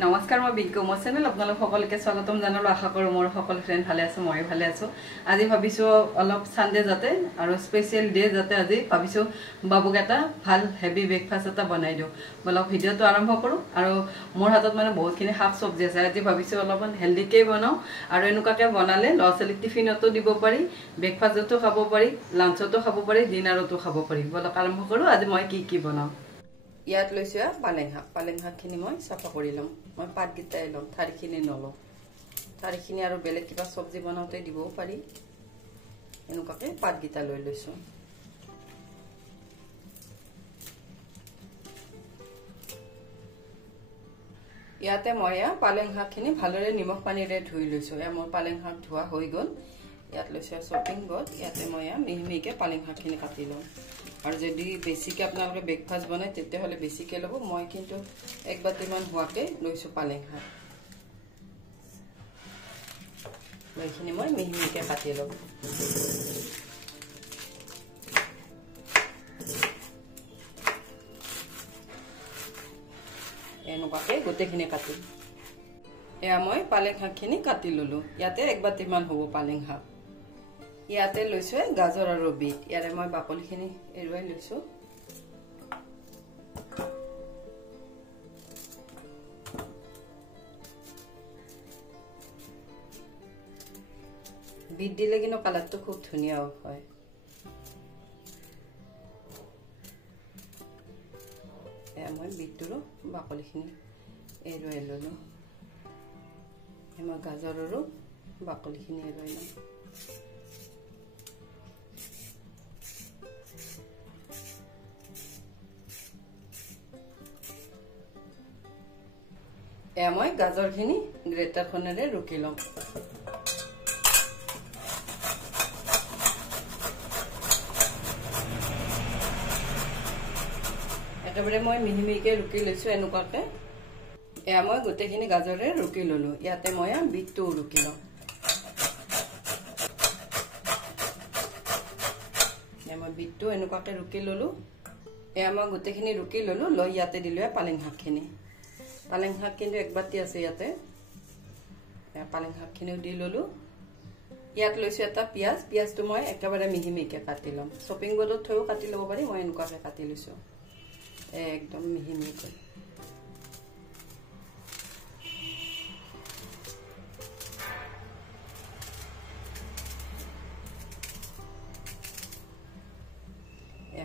নমস্কাৰ মই বিজ্ঞ মোৰ চেনেল আপোনালোক সকলোকে স্বাগতম জানালো আশা কৰো মোৰ সকল ফ্ৰেন্ড ভালে আছে মই ভালে আছো আজি ভাবিছো অলপ সানডে যাতে আৰু স্পেশাল ডে যাতে আজি ভাবিছো বাবুক এটা ভাল হেভি ব্ৰেকফাস্ট এটা বনাই দিও বলক ভিডিওটো আৰম্ভ কৰো আৰু মোৰ হাতত মানে বহুতখিনি শাক সবজি আছে আজি ভাবিছো অলপমান হেলদি কে বনাও আৰু এনেকুৱাকে বনালে লছলি টিফিনতো দিব পাৰি ব্ৰেকফাস্টতো খাব পাৰি লাঞ্চতো খাব পাৰি ডিনাৰতো খাব পাৰি বলক আৰম্ভ কৰো আজি মই কি বনাও ইয়াত লৈছো পালেং শাকখিনি মই সাফা কৰি লম মই পাত গিটাই লম থাৰিখিনি নলম থাৰিখিনি আৰু বেলেগ কিবা সবজি বনাওতে দিবও পাৰি এনেকুৱাকে পাত গিটা লৈ লৈছো ইয়াতে মই পালেং শাকখিনি ভালৰে নিমখ পানীৰে ধুই লৈছো মোৰ পালেং শাক ধোৱা হৈ গল ইয়াত লৈছো শপিং বোৰ্ড ইয়াতে মই মিহিমিকে পালেং শাকখিনি কাটি লম আৰু যদি বেছিকে আপোনালোকে ব্ৰেকফাস্ট বনাই তেতে হলে বেছিকে লব মই কিন্তু এক বাটিমান হোৱাকে লৈছো পালেং শাক এইখিনি মই মিহিমিকে কাটি লম এনেকুৱাকে গোটেইখিনি কাটি এয়া মই পালেং শাকখিনি কাটি ললো ইয়াতে এক বাটিমান হ'ব পালেং শাক ইয়াতে লৈছো গাজৰ আৰু বিট ইয়াৰে মই বাকলিখিনি এৰুৱাই লৈছো বিট দিলে কিন্তু কালাৰটো খুব ধুনীয়া হয় এয়া মই বিটটোৰ বাকলিখিনি এৰুৱাই ললো মই গাজৰৰো বাকলিখিনি এৰুৱাই লম এয়া মই গাজৰখিনি গ্ৰেটাৰখনেৰে ৰুকি লম একেবাৰে মই মিহিমিকে ৰুকি লৈছো এনেকুৱাকে এয়া মই গোটেইখিনি গাজৰে ৰুকি ললো ইয়াতে মই বিটটো ৰুকি লম এয়া মই বিটটো এনেকুৱাকে ৰুকি ললো এয়া মই গোটেইখিনি ৰুকি ললো লৈ ইয়াতে দিলো পালেং শাকখিনি পালেং শাক কিন্তু এক বাটি আছে ইয়াতে পালেং শাকখিনিও দি ললো ইয়াত লৈছো এটা পিয়াজটো মই একেবাৰে মিহিমিকে কাটি লম শপিং বোৰ্ডত থৈও কাটি লব পাৰি মই এনেকুৱাকে কাটি লৈছো একদম মিহিমিকে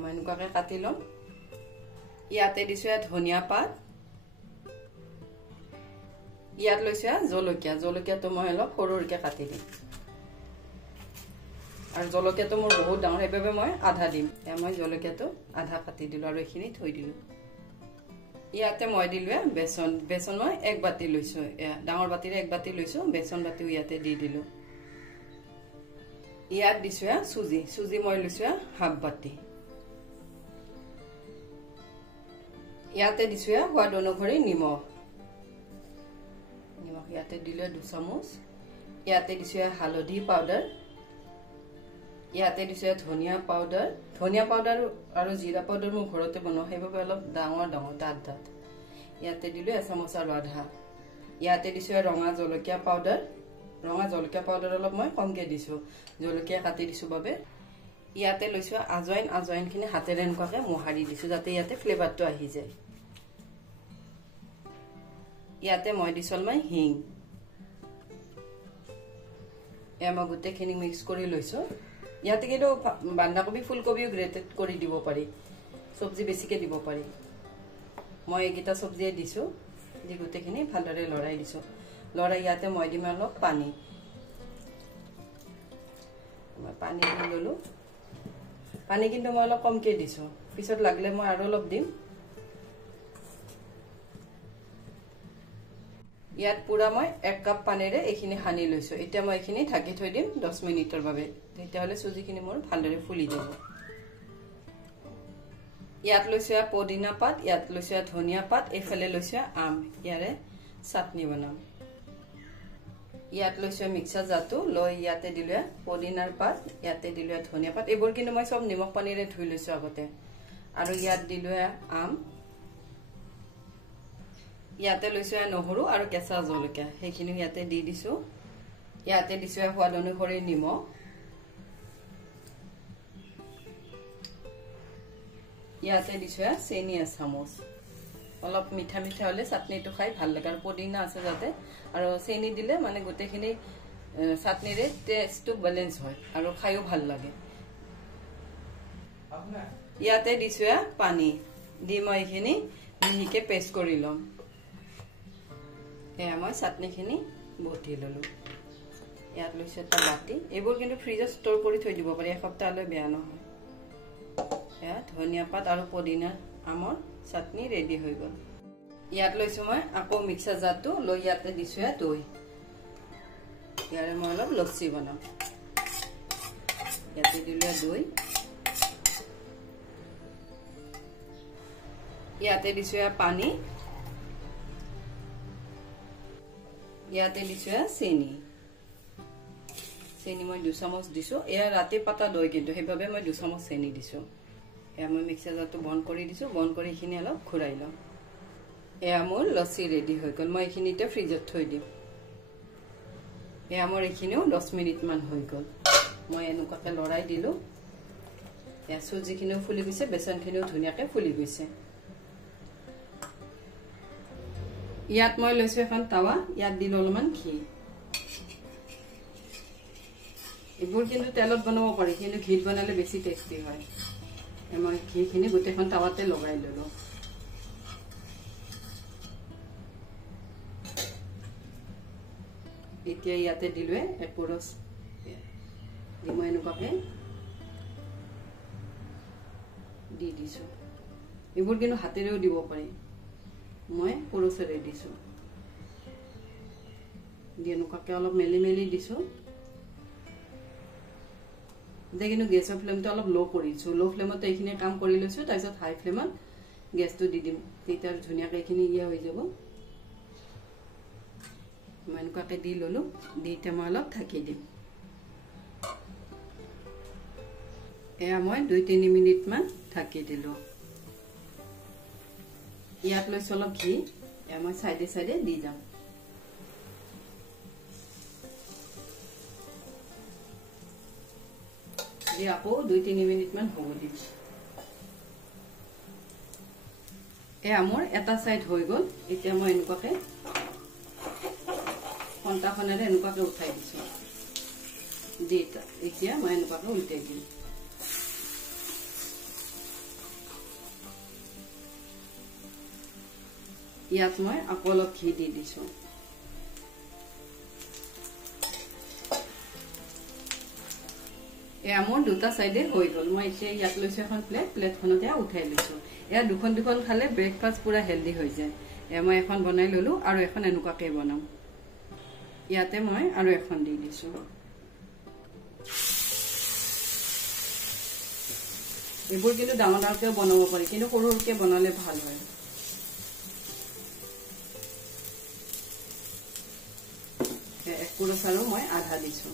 মই এনেকুৱাকে কাটি লম ইয়াতে দিছো ধনিয়া পাত ইয়াত লৈছো জলকীয়াটো মই অলপ সৰুৰকে কাটি দিম আৰু জলকীয়াটো মোৰ বহুত ডাঙৰ সেইবাবে মই আধা দিম মই জলকীয়াটো আধা কাটি দিলো আৰু এইখিনি থৈ দিলো ইয়াতে মই দিলো বেচন মই এক বাটি লৈছো ডাঙৰ বাটিৰে এক বাটি লৈছো বেচন বাটিও ইয়াতে দি দিলো ইয়াত দিছো চুজি মই লৈছো হাফ বাটি ইয়াতে দিছো সোৱাদ অনুসৰি নিমখ ইয়াতে দিলো 2 চামুচ ইয়াতে দিছো হালধি পাউডাৰ ইয়াতে দিছো ধনিয়া পাউডাৰ আৰু জিৰা পাউডাৰ মই ঘৰতে বনাও সেইবাবে অলপ ডাঙৰ ডাঠ ইয়াতে দিলো 1 চামুচ আৰু আধা ইয়াতে দিছো ৰঙা জলকীয়া পাউডাৰ অলপ মই কমকে দিছো জলকীয়া কাটি দিছো বাবে ইয়াতে লৈছো আজৱাইনখিনি হাতেৰে এনেকুৱাকে মোহাৰি দিছো যাতে ইয়াতে ফ্লেভাৰটো আহি যায় ইয়াতে মই দিছল মই হিং মই গোটেইখিনি মিক্স কৰি লৈছো ইয়াতে কিন্তু বান্ধাকবি ফুলকবিও গ্ৰেটেড কৰি দিব পাৰি সবজি বেছিকে দিব পাৰি মই এইকেইটা সবজিয়ে দিছো দি গোটেইখিনি ভালদৰে লৰাই দিছো লৰাই ইয়াতে মই দিম অলপ পানী দি ললো পানী কিন্তু মই অলপ কমকে দিছো পিছত লাগলে মই আৰু অলপ দিম ইয়াত পুৰা মই 1 কাপ পানীৰে এইখিনি হানি লৈছো এতিয়া মই এইখিনি ঢাকি থৈ দিম 10 মিনিটৰ বাবে তেতিয়া হলে সুজিখিনি মোৰ ভালদৰে ফুলি যাব ইয়াত লৈছো পদিনা পাত ইয়াত লৈছো ধনিয়া পাত এফালে লৈছো আম ইয়াৰে চাটনি বনাম ইয়াত লৈছো মিক্সাৰ জাটো লৈ ইয়াতে দিলে পদিনাৰ পাত ইয়াতে দিলে ধনিয়া পাত এবোৰ কিন্তু মই সব নিমখ পানীৰে ধুই লৈছো আগতে আৰু ইয়াত দিলো আম ইয়াতে লৈছো নহৰু আৰু কেঁচা জলকীয়া সেইখিনি ইয়াতে দি দিছো ইয়াতে দিছো সোৱাদ অনুসৰি নিমখ ইয়াতে দিছো চেনি এচামুচ অলপ মিঠা মিঠা হলে চাটনিটো খাই ভাল লাগে আৰু পদিনা আছে যাতে আৰু চেনি দিলে মানে গোটেইখিনি চাটনিৰে টেষ্টটো বেলেন্স হয় আৰু খাইও ভাল লাগে ইয়াতে দিছো পানী দি মই এইখিনি মিহিকে পেষ্ট কৰি লম এয়া মই চাটনিখিনি বটি ললো ইয়াত লৈছো এটা বাটি এইবোৰ কিন্তু ফ্ৰিজত ষ্টৰ কৰি থৈ দিব পাৰি এসপ্তাহলৈ বেয়া নহয় এয়া ধনিয়া পাত আৰু পদিনা আমৰ চাটনি ৰেডি হৈ গল ইয়াত লৈছো মই আকৌ মিক্সাৰ জাৰটো লৈ ইয়াতে দিছো দৈ ইয়াৰে মই অলপ লস্সি বনাম ইয়াতে দিলো দৈ ইয়াতে দিছো পানী ইয়াতে দিছো চেনি চেনি মই 2 চামুচ দিছো এয়া ৰাতি পাতা দৈ কিন্তু সেইভাবে মই 2 চামুচ চেনি দিছো এয়া মই মিক্সাৰ জাৰটো বন্ধ কৰি দিছো বন্ধ কৰি খিনি অলপ ঘুৰাই লম এয়া মোৰ লস্সি ৰেডি হৈ গল মই এইখিনিতে ফ্ৰিজত থৈ দিম এয়া মোৰ এইখিনিও 10 মিনিট মান হৈ গল মই এনেকুৱাকে লৰাই দিলো এয়া সুজিখিনিও ফুলি গৈছে বেচনখিনিও ধুনীয়াকে ফুলি গৈছে ইয়াত মই লৈছো এখন তাৱা ইয়াত দিলো অলপমান ঘি এইবোৰ কিন্তু তেলত বনাব পাৰি কিন্তু ঘিত বনালে বেছি টেষ্টি হয় মই ঘিখিনি গোটেইখন তাৱাতে লগাই ললো এতিয়া ইয়াতে দিলো এপৰস দি মই এনেকুৱাকে দি দিছো এইবোৰ কিন্তু হাতেৰেও দিব পাৰি মই পৰসৰে দিছো দি এনেকুৱাকে অলপ মেলি মেলি দিছো দেখিনো গেছৰ ফ্লেমটো অলপ লো কৰিছো লো ফ্লেমত এইখিনি কাম কৰি লৈছো তাৰপিছত হাই ফ্লেমত গেছটো দি দিম তেতিয়া ধুনীয়াকৈ এইখিনি ইয়া হৈ যাব মই এনেকুৱাকে দি ললো দি মই অলপ ঢাকি দিম এয়া মই 2-3 মিনিট মান ঢাকি দিলো ইয়াত লৈছো অলপ ঘি এয়া মই সাইডে সাইডে দি যাম দি আকৌ 2-3 মিনিট মান হ'ব দিম এয়া মোৰ এটা সাইড হৈ গল এতিয়া মই এনেকুৱাকে কণ্টাখনেৰে এনেকুৱাকে উঠাই দিছো দিটা এতিয়া মই এনেকুৱাকে উল্টাই দিম ইয়াত মই আকৌ অলপ ঘি দি দিছো এয়া মোৰ দুটা সাইডে হৈ গল মই এতিয়া ইয়াত লৈছো এখন প্লেটখনতে উঠাই লৈছো এয়া দুখন দুখন খালে ব্ৰেকফাষ্ট পুৰা হেলদি হৈ যায় এয়া মই এখন বনাই ললো আৰু এখন এনেকুৱাকে বনাম ইয়াতে মই আৰু এখন দি দিছো এইবোৰ কিন্তু ডাঙৰ ডাঙৰকৈ বনাব পাৰি কিন্তু সৰু সৰুকৈ বনালে ভাল হয় এক পুৰচ আৰু মই আধা দিছো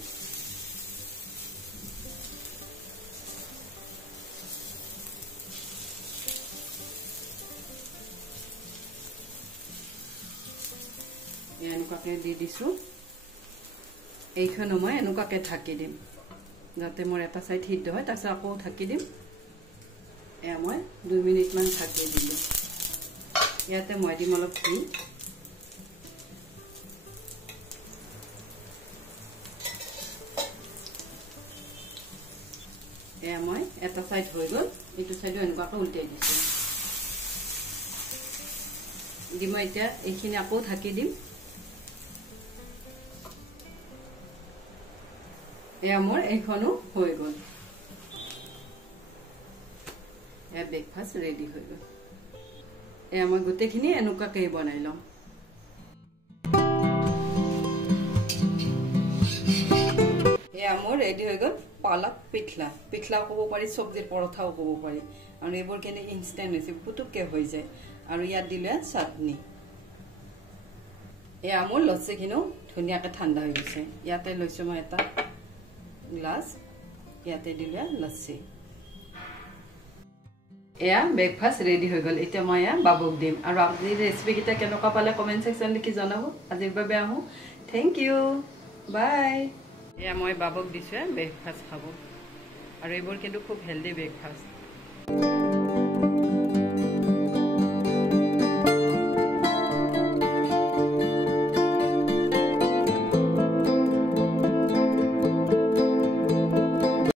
এনেকুৱাকে দি দিছো এইখনো মই এনেকুৱাকে ঢাকি দিম যাতে মোৰ এটা সাইড সিদ্ধ হয় তাৰপিছত আকৌ ঢাকি দিম এয়া মই 2 মিনিট মান ঢাকি দিলো ইয়াতে মই দিম অলপ ঘি এয়া মই এটা সাইড হৈ গল এইটো সাইডো এনেকুৱাকে উল্টাই দিছো দি মই এতিয়া এইখিনি আকৌ ঢাকি দিম এয়া মোৰ এইখনো হৈ গল এয়া ব্ৰেকফাষ্ট ৰেডি হৈ গল এয়া মই গোটেইখিনি এনেকুৱাকে বনাই লম এয়া মোৰ ৰেডি হৈ গল পালক পিঠলা পিঠলাও ক'ব পাৰি সবজিৰ পৰঠাও ক'ব পাৰি আৰু এইবোৰ কেনে ইনষ্টেন্ট হৈছে পুতুককে হৈ যায় আৰু ইয়াত দিলে চাটনি এয়া মোৰ লস্সিখিনো ধুনীয়াকে ঠাণ্ডা হৈ গৈছে ইয়াতে লৈছো মই এটা গ্লাস ইয়াতে দিলে লস্সি এয়া ব্ৰেকফাষ্ট ৰেডি হৈ গ'ল এতিয়া মই এয়া বাবুক দিম আৰু আজিৰ ৰেচিপিকেইটা কেনেকুৱা পালে কমেণ্ট ছেকশ্যন লিখি জনাব আজিৰ বাবে আহোঁ থেংক ইউ বাই এয়া মই বাবুক দিছোঁ ব্ৰেকফাষ্ট খাব আৰু এইবোৰ কিন্তু খুব হেল্ডি ব্ৰেকফাষ্ট